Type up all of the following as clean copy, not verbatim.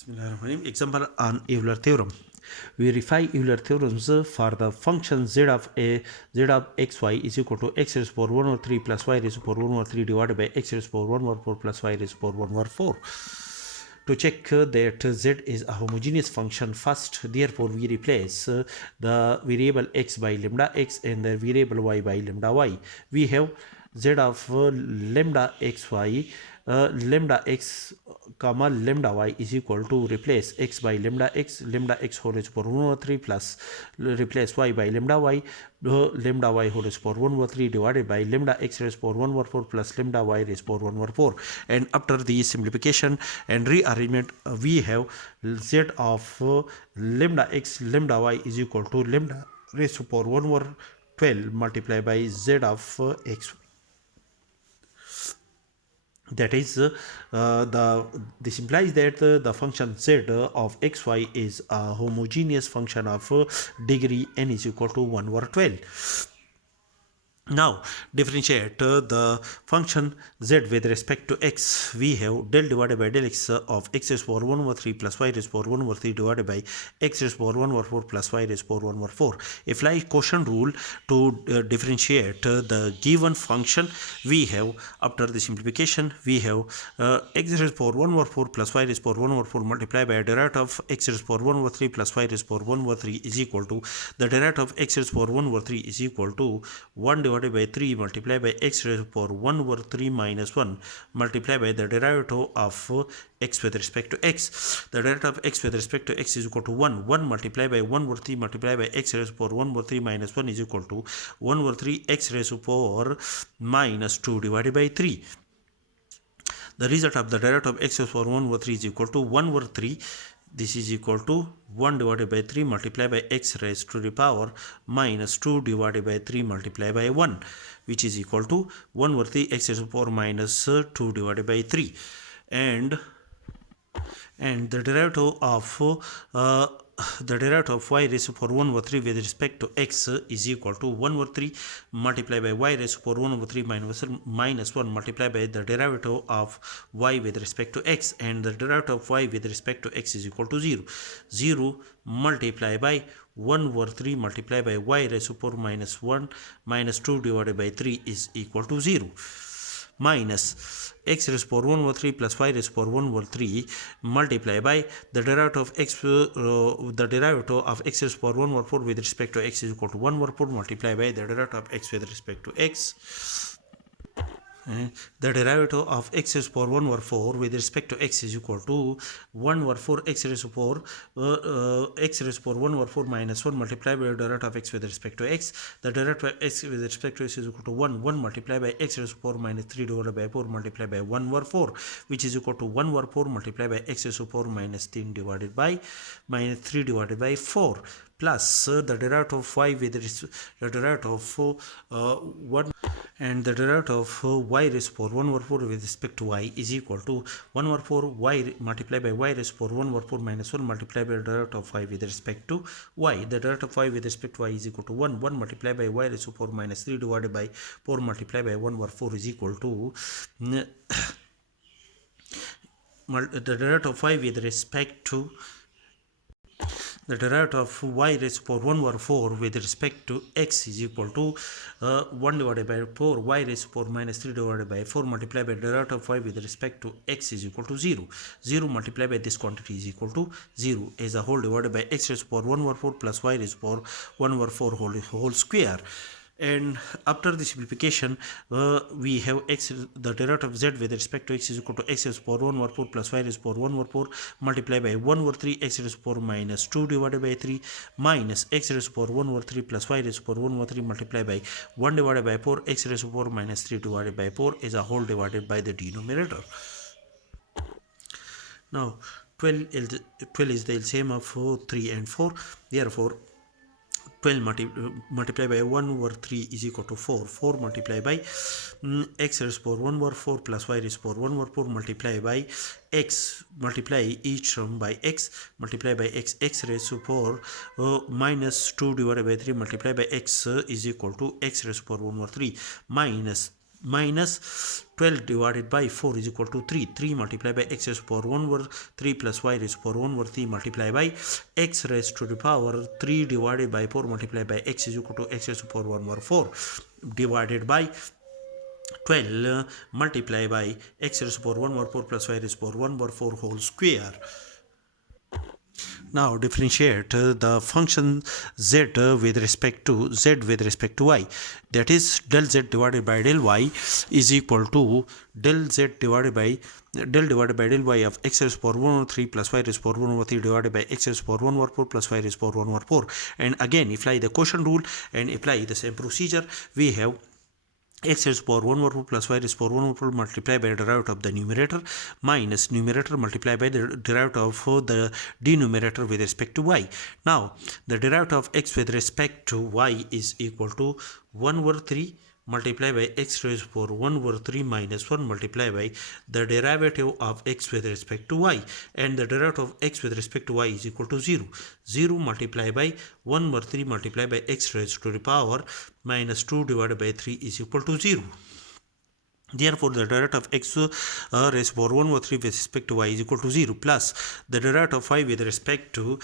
Bismillahirrahmanirrahim. Example on Euler theorem. We verify Euler theorems for the function z of xy is equal to x raised to power 1 over 3 plus y raised to power 1 over 3 divided by x raised to power 1 over 4 plus y raised to power 1 over 4. To check that z is a homogeneous function, first therefore we replace the variable x by lambda x and the variable y by lambda y. We have z of lambda xy lambda x comma lambda y is equal to replace x by lambda x whole raised to power 1 over 3 plus replace y by lambda y whole raised to power 1 over 3 divided by lambda x raised to power 1 over 4 plus lambda y raised to power 1 over 4. And after the simplification and rearrangement, we have z of lambda x lambda y is equal to lambda raised to power 1 over 12 multiplied by z of x. That is, this implies that the function z of xy is a homogeneous function of degree n is equal to 1 over 12. Now differentiate the function z with respect to x. We have del divided by del x of x raised to power 1 over 3 plus y raised to power 1 over 3 divided by x raised to power 1 over 4 plus y raised to power 1 over 4. Apply quotient rule to differentiate the given function. We have, after the simplification, we have x raised to power 1 over 4 plus y raised to power 1 over 4 multiplied by derivative of x raised to power 1 over 3 plus y raised to power 1 over 3 is equal to the derivative of x raised to power 1 over 3 is equal to 1 divided by 3 multiplied by x raised to power 1 over 3 minus 1 multiplied by the derivative of x with respect to x. The derivative of x with respect to x is equal to 1. 1 multiplied by 1 over 3 multiplied by x raised to power 1 over 3 minus 1 is equal to 1 over 3 x raised to power minus 2 divided by 3. The result of the derivative of x raised to power 1 over 3 is equal to 1 over 3. This is equal to 1 divided by 3 multiplied by x raised to the power minus 2 divided by 3 multiplied by 1, which is equal to 1 over 3 x raised to the power minus 2 divided by 3. And the derivative of y raised to power 1 over 3 with respect to x is equal to 1 over 3 multiplied by y raised to power 1 over 3 minus 1 multiplied by the derivative of y with respect to x, and the derivative of y with respect to x is equal to 0. 0 multiplied by 1 over 3 multiplied by y raised to power minus 1 minus 2 divided by 3 is equal to 0. Minus x raised to power 1 over 3 plus y raised to power 1 over 3 multiplied by the derivative of x raised to power 1 over 4 with respect to x is equal to 1 over 4 multiplied by the derivative of x with respect to x. The derivative of x raised to power 1 over 4 with respect to x is equal to 1 over 4 x raised to power 1 over 4 minus 1 multiplied by the derivative of x with respect to x. The derivative of x with respect to x is equal to 1 multiplied by x raised to power minus 3 divided by 4 multiplied by 1 over 4, which is equal to 1 over 4 multiplied by x raised to power minus 3 divided by minus 3 divided by 4 plus the derivative of y with the derivative of 1 and the derivative of y raised to power 1 over 4 with respect to y is equal to 1 over 4 y multiplied by y raised to power 1 over 4 minus 1 multiplied by the derivative of y with respect to y. The derivative of y with respect to y is equal to 1 multiplied by y raised to power minus 3 divided by 4 multiplied by 1 over 4 is equal to the derivative of y with respect to the derivative of y raised to power 1 over 4 with respect to x is equal to 1 divided by 4 y raised to power minus 3 divided by 4 multiplied by the derivative of y with respect to x is equal to 0. 0 multiplied by this quantity is equal to 0 as a whole divided by x raised to power 1 over 4 plus y raised to power 1 over 4 whole square. And after the simplification, we have the derivative of z with respect to x is equal to x raised to power 1 over 4 plus y raised to power 1 over 4 multiplied by 1 over 3 x raised to power minus 2 divided by 3 minus x raised to power 1 over 3 plus y raised to power 1 over 3 multiplied by 1 divided by 4 x raised to power minus 3 divided by 4 is a whole divided by the denominator. Now 12 is the LCM of 3 and 4. Therefore 12 multiplied by 1 over 3 is equal to 4. 4 multiplied by x raised to power 1 over 4 plus y raised to power 1 over 4 multiplied by x, multiply each term by x, multiply by x raised to power minus 2 divided by 3 multiplied by x is equal to x raised to power 1 over 3 minus minus 12 divided by 4 is equal to 3. 3 multiplied by x raised to power 1 over 3 plus y raised to power 1 over 3 multiplied by x raised to the power 3 divided by 4 multiplied by x is equal to x raised to power 1 over 4 divided by 12 multiplied by x raised to power 1 over 4 plus y raised to power 1 over 4 whole square. Now differentiate the function z with respect to y. That is del z divided by del y is equal to del z divided by del y of x raised to power 1 over 3 plus y raised to power 1 over 3 divided by x raised to power 1 over 4 plus y raised to power 1 over 4. And again apply the quotient rule and apply the same procedure. We have x raised to power 1 over 4 plus y raised to power 1 over 4 multiplied by the derivative of the numerator minus numerator multiplied by the derivative of the denominator with respect to y. Now the derivative of x with respect to y is equal to 1 over 3 multiplied by x raised to power 1 over 3 minus 1 multiplied by the derivative of x with respect to y, and the derivative of x with respect to y is equal to 0. 0 multiplied by 1 over 3 multiplied by x raised to the power minus 2 divided by 3 is equal to 0. Therefore, the derivative of x raised to power 1 over 3 with respect to y is equal to 0 plus the derivative of y with respect to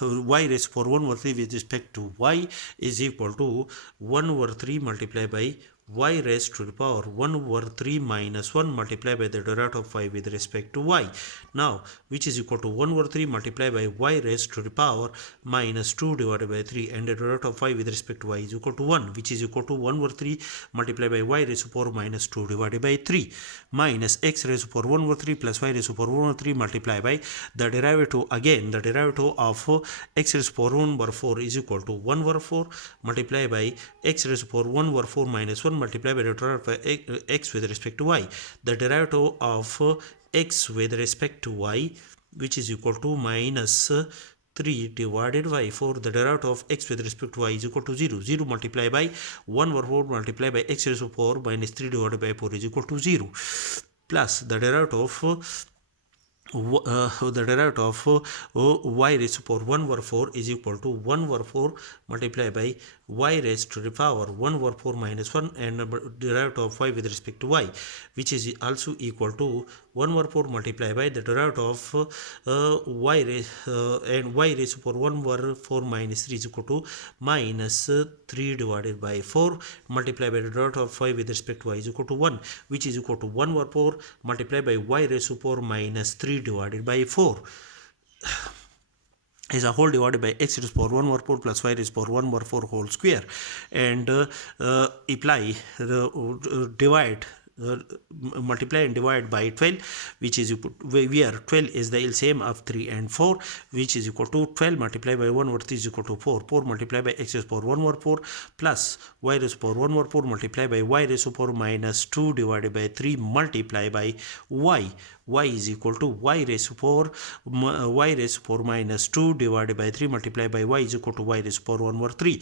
y raised to power 1 over 3 with respect to y is equal to 1 over 3 multiplied by y raised to the power 1 over 3 minus 1 multiplied by the derivative of y with respect to y. Now, which is equal to 1 over 3 multiplied by y raised to the power minus 2 divided by 3, and the derivative of y with respect to y is equal to 1, which is equal to 1 over 3 multiplied by y raised to power minus 2 divided by 3 minus x raised to power 1 over 3 plus y raised to power 1 over 3 multiplied by the derivative, again the derivative of x raised to power 1 over 4 is equal to 1 over 4 multiplied by x raised to power 1 over 4 minus 1 multiplied by the derivative of x with respect to y. The derivative of x with respect to y, which is equal to minus 3 divided by 4. The derivative of x with respect to y is equal to 0. 0 multiplied by 1 over 4 multiplied by x raised to power minus 3 divided by 4 is equal to 0 plus the derivative of the derivative of y raised to power 1 over 4 is equal to 1 over 4 multiplied by y raised to the power 1 over 4 minus 1, and derivative of y with respect to y, which is also equal to 1 over 4 multiplied by the derivative of y raised to power 1 over 4 minus 3 is equal to minus 3 divided by 4 multiplied by the derivative of y with respect to y is equal to 1, which is equal to 1 over 4 multiplied by y raised to power minus 3 divided by 4 is a whole divided by x raised to power 1 over 4 plus y raised to power 1 over 4 whole square, and apply divide multiply and divide by 12, which is equal to, where 12 is the LCM of 3 and 4, which is equal to 12 multiplied by 1 over 3 is equal to 4. 4 multiplied by x raised to power 1 over 4 plus y raised to power 1 over 4 multiplied by y raised to power minus 2 divided by 3 multiplied by y. Y is equal to y raised to power minus 2 divided by 3 multiplied by y is equal to y raised to power 1 over 3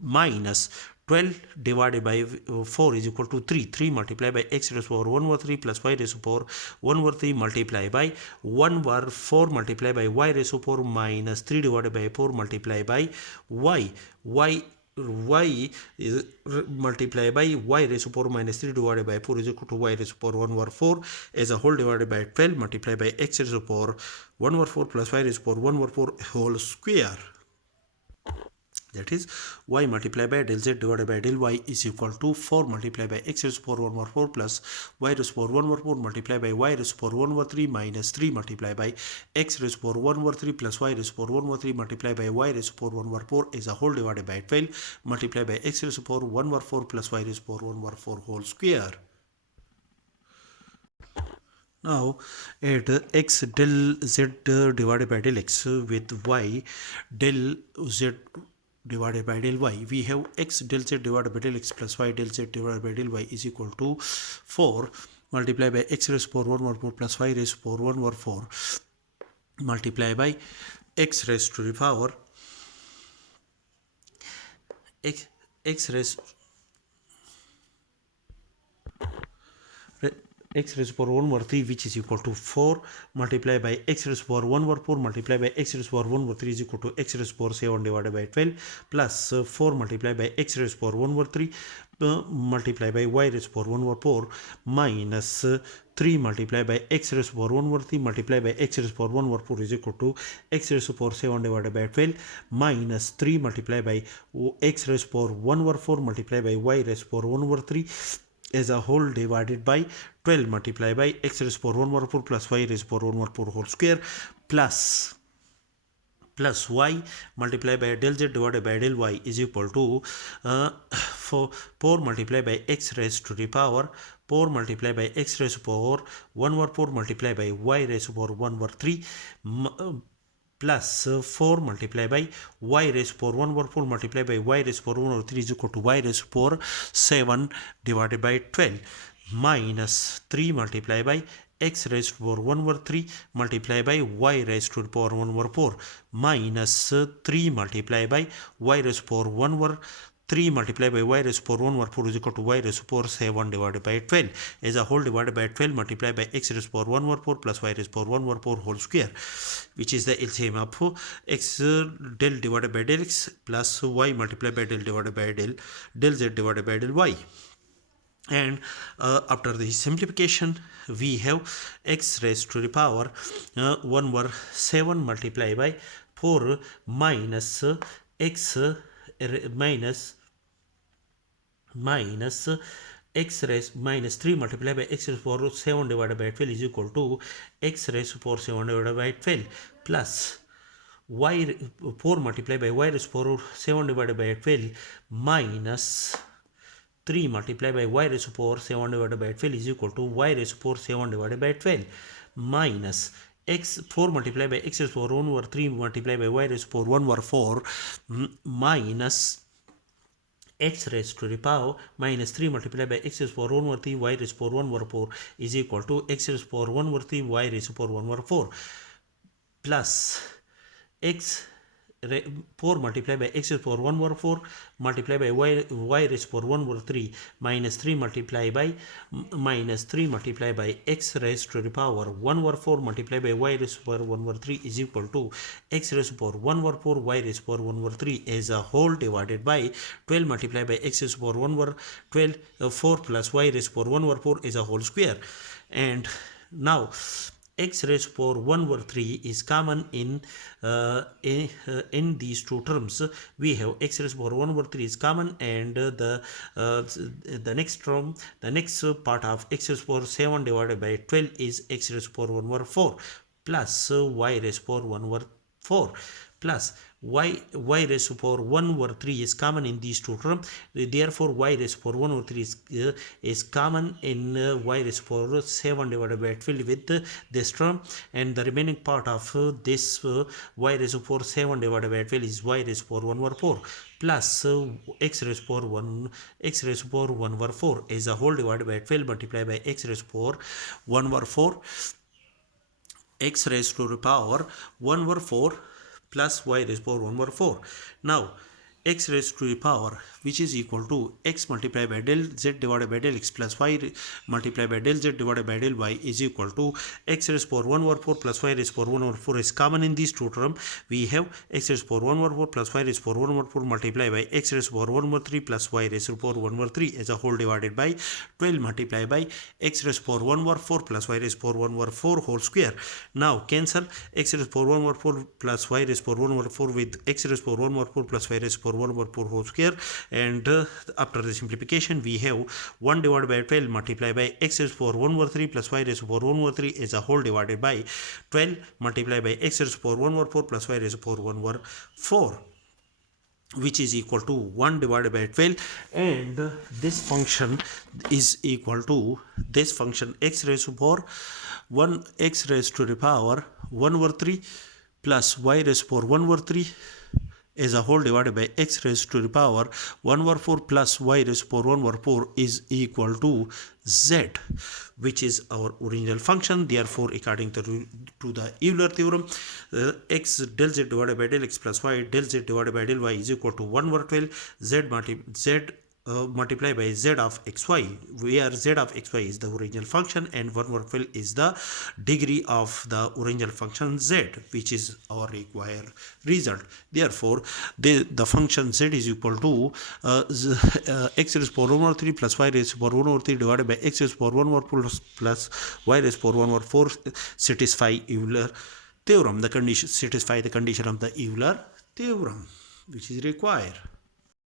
minus 12 divided by 4 is equal to 3. 3 multiplied by x raised to power 1 over 3 plus y raised to power 1 over 3 multiplied by 1 over 4 multiplied by y raised to power minus 3 divided by 4 multiplied by y. Y is multiplied by y raised to power minus 3 divided by 4 is equal to y raised to power 1 over 4 as a whole divided by 12 multiplied by x raised to power 1 over 4 plus y raised to power 1 over 4 whole square. That is, y multiplied by del z divided by del y is equal to 4 multiplied by x raised to power 1 over 4 plus y raised to power 1 over 4 multiplied by y raised to power 1 over 3 minus 3 multiplied by x raised to power 1 over 3 plus y raised to power 1 over 3 multiplied by y raised to power 1 over 4 is a whole divided by 12 multiplied by x raised to power 1 over 4 plus y raised to power 1 over 4 whole square. Now add x del z divided by del x with y del z divided by del y. We have x del z divided by del x plus y del z divided by del y is equal to 4 multiplied by x raised to power 1 over 4 plus y raised to power 1 over 4 multiplied by x raised to the power x raised x raised to power 1 over 3, which is equal to 4 multiplied by x raised to power 1 over 4 multiplied by x raised to power 1 over 3 is equal to x raised to power 7 divided by 12 plus 4 multiplied by x raised to power 1 over 3 multiplied by y raised to power 1 over 4 minus 3 multiplied by x raised to power 1 over 3 multiplied by x raised to power 1 over 4 is equal to x raised to power 7 divided by 12 minus 3 multiplied by x raised to power 1 over 4 multiplied by y raised to power 1 over 3 as a whole divided by 12 multiplied by x raised to power 1 over 4 plus y raised to power 1 over 4 whole square plus y multiplied by del z divided by del y is equal to 4 multiplied by x raised to the power 4 multiplied by x raised to power 1 over 4 multiplied by y raised to power 1 over 3 plus 4 multiplied by y raised to power 1 over 4 multiplied by y raised to power 1 over 3 is equal to y raised to power 7 divided by 12 minus 3 multiplied by x raised to power 1 over 3 multiplied by y raised to the power 1 over 4 minus 3 multiplied by y raised to power 1 over 3 multiplied by y raised to power 1 over 4 is equal to y raised to power 7 divided by 12 as a whole divided by 12 multiplied by x raised to power 1 over 4 plus y raised to power 1 over 4 whole square, which is the LCM of x del divided by del x plus y multiplied by del divided by del z divided by del y. And after the simplification we have x raised to the power 1 over 7 multiplied by 4 minus x minus x raised minus 3 multiplied by x raised to power 7 divided by 12 is equal to x raised to power 7 divided by 12 plus y 4 multiplied by y raised to power 7 divided by 12 minus 3 multiplied by y raised to power 7 divided by 12 is equal to y raised to power 7 divided by 12 minus x 4 multiplied by x raised to power 1 over 3 multiplied by y raised to power 1 over 4 minus x raised to the power minus 3 multiplied by x raised to power 1 over 3 y raised to power 1 over 4 is equal to x raised to power 1 over 3 y raised to power 1 over 4 plus x 4 multiplied by x raised to power 1 over 4 multiplied by y raised to power 1 over 3 minus 3 multiplied by x raised to the power 1 over 4 multiplied by y raised to power 1 over 3 is equal to x raised to power 1 over 4 y raised to power 1 over 3 as a whole divided by 12 multiplied by x raised to power 1 over 12 4 plus y raised to power 1 over 4 is a whole square. And now x raised to power 1 over 3 is common in these two terms. We have x raised to power 1 over 3 is common, and the next term, the next part of x raised to power 7 divided by 12 is x raised to power 1 over 4 plus y raised to power 1 over 4 plus y raised to power 1 over 3 is common in these two terms. Therefore y raised to power 1 over 3 is common in y raised to power 7 divided by 12 with this term, and the remaining part of this y raised to power 7 divided by 12 is y raised to power 1 over 4 plus x raised to power 1 over 4 is a whole divided by 12 multiplied by x raised to power 1 over 4 x raised to the power 1 over 4 plus y raised to power 1 over 4. Now x raised to the power, which is equal to x multiplied by del z divided by del x plus y multiplied by del z divided by del y is equal to x raised to power 1 over 4 plus y raised to power 1 over 4 is common in these two terms. We have x raised to power 1 over 4 plus y raised to power 1 over 4 multiplied by x raised to power 1 over 3 plus y raised to power 1 over 3 as a whole divided by 12 multiplied by x raised to power 1 over 4 plus y raised to power 1 over 4 whole square. Now cancel x raised to power 1 over 4 plus y raised to power 1 over 4 with x raised to power 1 over 4 plus y raised to power 1 over 4 whole square, and after the simplification we have 1 divided by 12 multiplied by x raised to power 1 over 3 plus y raised to power 1 over 3 is a whole divided by 12 multiplied by x raised to power 1 over 4 plus y raised to power 1 over 4, which is equal to 1 divided by 12, and this function is equal to this function x raised to power 1 x raised to the power 1 over 3 plus y raised to power 1 over 3 as a whole divided by x raised to the power 1 over 4 plus y raised to power 1 over 4 is equal to z, which is our original function. Therefore, according to the Euler theorem, x del z divided by del x plus y del z divided by del y is equal to 1 over 12 z multiplied by z of xy, where z of xy is the original function and 1 over 12 is the degree of the original function z, which is our required result. Therefore, the function z is equal to x raised to power 1 over 3 plus y raised to power 1 over 3 divided by x raised to power 1 over 4 plus y raised to power 1 over 4 satisfy Euler theorem. The condition satisfy the condition of the Euler theorem, which is required.